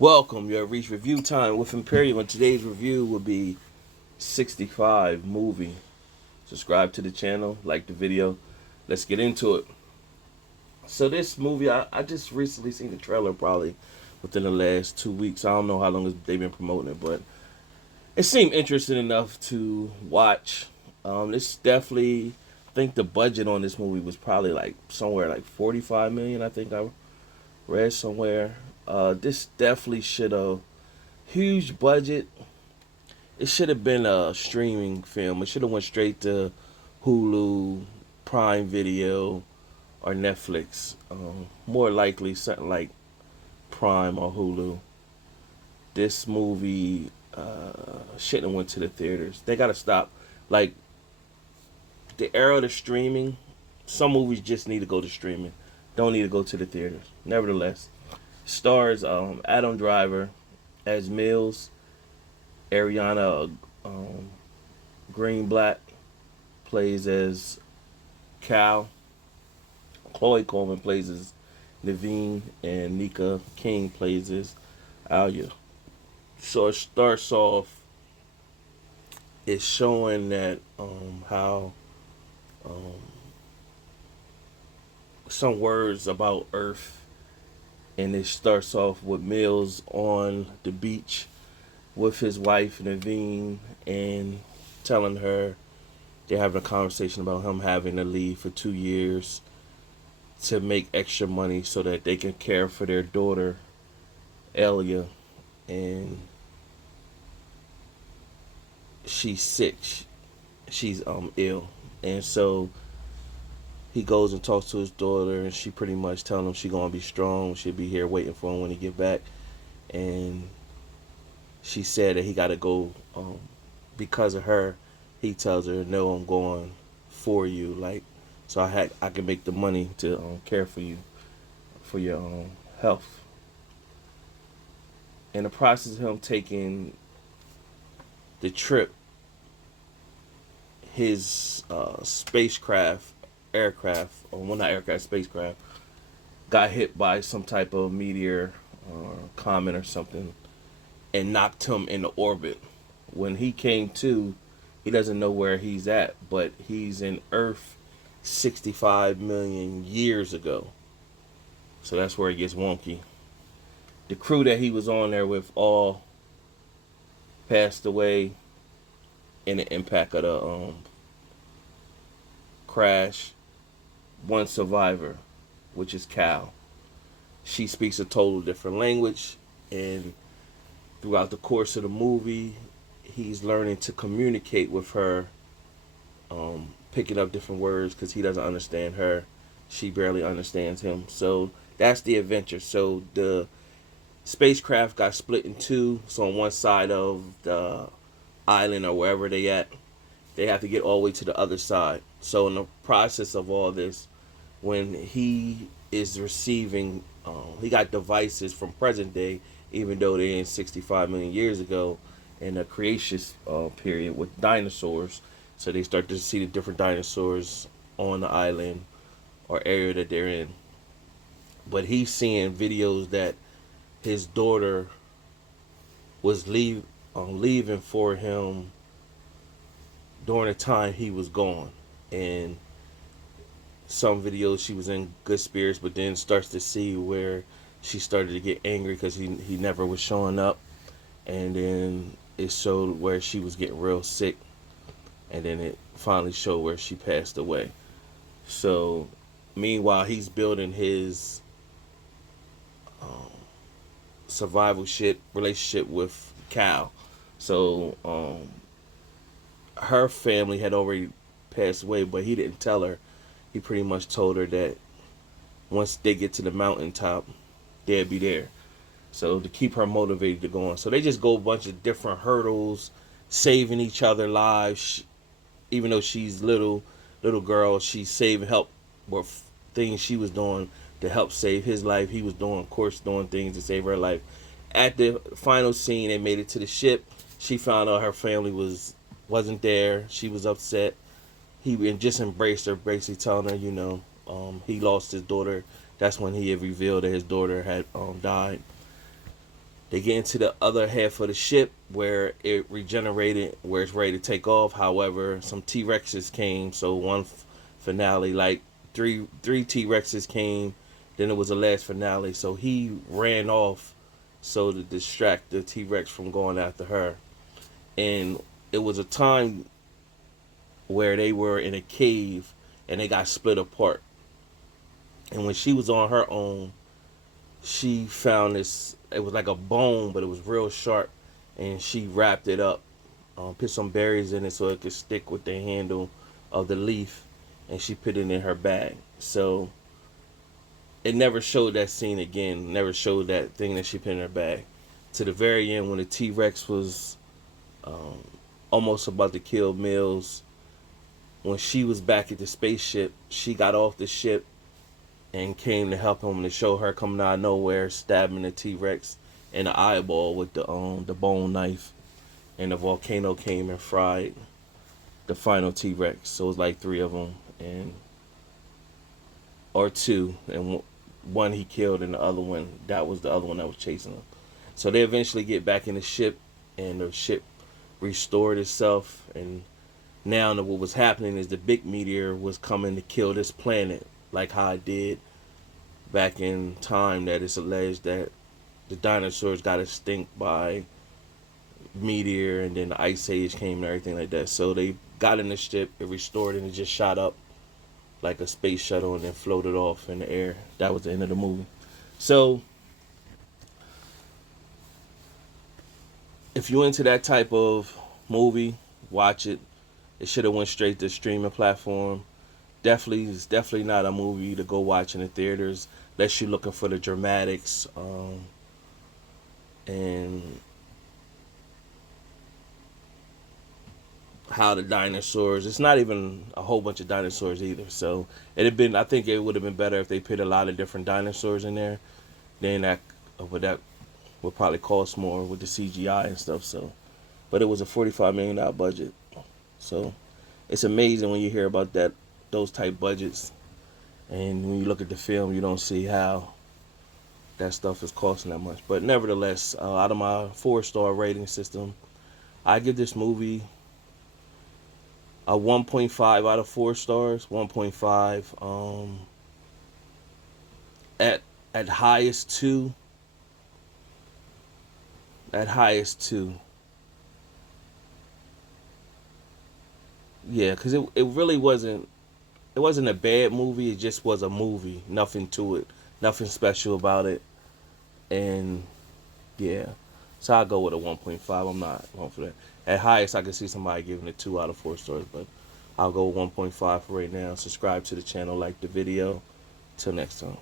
Welcome, you have reached review time with Imperial, and today's review will be 65 movie. Subscribe to the channel, like the video. Let's get into it. So this movie, I just recently seen the trailer probably within the last 2 weeks. I don't know how long they've been promoting it, but it seemed interesting enough to watch. It's definitely, I think the budget on this movie was probably like somewhere like 45 million. I think I read somewhere. This definitely should have huge budget. It should have been a streaming film. It should have went straight to Hulu, Prime Video, or Netflix. More likely something like Prime or Hulu. This movie shouldn't have went to the theaters. They gotta stop. Like the era of the streaming, some movies just need to go to streaming. Don't need to go to the theaters. Nevertheless, stars Adam Driver as Mills, Ariana Greenblatt plays as Cal. Chloe Coleman plays as Naveen, and Nika King plays as Alia. So it starts off. It's showing that how um, some words about Earth, and it starts off with Mills on the beach with his wife Naveen, and telling her they're having a conversation about him having to leave for 2 years to make extra money so that they can care for their daughter Elia, and she's sick. She's ill, and so he goes and talks to his daughter, and she pretty much telling him she gonna be strong. She'll be here waiting for him when he get back, and she said that he got to go because of her. He tells her, "No, I'm going for you. Like, so I can make the money to care for you for your health." In the process of him taking the trip, his aircraft, or well, not aircraft, spacecraft, got hit by some type of meteor or comet or something, and knocked him into orbit. When he came to, he doesn't know where he's at, but he's in Earth 65 million years ago. So that's where it gets wonky. The crew that he was on there with all passed away in the impact of the crash. One survivor, which is Cal. She speaks a total different language, and throughout the course of the movie, he's learning to communicate with her, picking up different words because he doesn't understand her. She barely understands him. So that's the adventure. So the spacecraft got split in two. So on one side of the island or wherever they at, they have to get all the way to the other side. So in the process of all this, when he is receiving, he got devices from present day, even though they're in 65 million years ago, in a creationist period with dinosaurs. So they start to see the different dinosaurs on the island or area that they're in. But he's seeing videos that his daughter was leaving for him during the time he was gone, and some videos she was in good spirits, but then starts to see where she started to get angry because he never was showing up, and then it showed where she was getting real sick, and then it finally showed where she passed away. So meanwhile he's building his um, survival shit relationship with Cal. So her family had already passed away, but he didn't tell her. He pretty much told her that once they get to the mountaintop, they'll be there. So to keep her motivated to go on. So they just go a bunch of different hurdles, saving each other lives. Even though she's little girl, she's saving help with things she was doing to help save his life. He was doing, of course, doing things to save her life. At the final scene, they made it to the ship. She found out her family wasn't there. She was upset. He just embraced her, basically telling her, he lost his daughter. That's when he had revealed that his daughter had died. They get into the other half of the ship where it regenerated, where it's ready to take off. However, some T Rexes came, so one finale, like three T Rexes came. Then it was the last finale, so he ran off so to distract the T Rex from going after her. And it was a time where they were in a cave and they got split apart. And when she was on her own, she found this. It was like a bone, but it was real sharp, and she wrapped it up, put some berries in it so it could stick with the handle of the leaf, and she put it in her bag. So it never showed that scene again. Never showed that thing that she put in her bag. To the very end, when the T Rex was um, almost about to kill Mills, when she was back at the spaceship, she got off the ship and came to help him to show her coming out of nowhere, stabbing the T Rex in the eyeball with the bone knife, and the volcano came and fried the final T Rex. So it was like three of them, and or two, and one he killed, and the other one that was the other one that was chasing him. So they eventually get back in the ship, and the ship restored itself, and now what was happening is the big meteor was coming to kill this planet, like how it did back in time. That it's alleged that the dinosaurs got extinct by meteor, and then the ice age came and everything like that. So they got in the ship, it restored, and it just shot up like a space shuttle and then floated off in the air. That was the end of the movie. So if you're into that type of movie, watch it. It should have went straight to streaming platform. It's definitely not a movie to go watch in the theaters unless you're looking for the dramatics, and how the dinosaurs. It's not even a whole bunch of dinosaurs either. So it had been. I think it would have been better if they put a lot of different dinosaurs in there. Then that would probably cost more with the CGI and stuff. So, but it was a $45 million budget. So it's amazing when you hear about those type budgets, and when you look at the film, you don't see how that stuff is costing that much. But nevertheless, out of my 4-star rating system, I give this movie a 1.5 out of 4 stars. 1.5. At at highest 2. At highest 2. Yeah, because it really wasn't. It wasn't a bad movie. It just was a movie. Nothing to it. Nothing special about it. And yeah, so I go with a 1.5. I'm not going for that. At highest, I can see somebody giving it 2 out of 4 stars, but I'll go with 1.5 for right now. Subscribe to the channel, like the video. Till next time.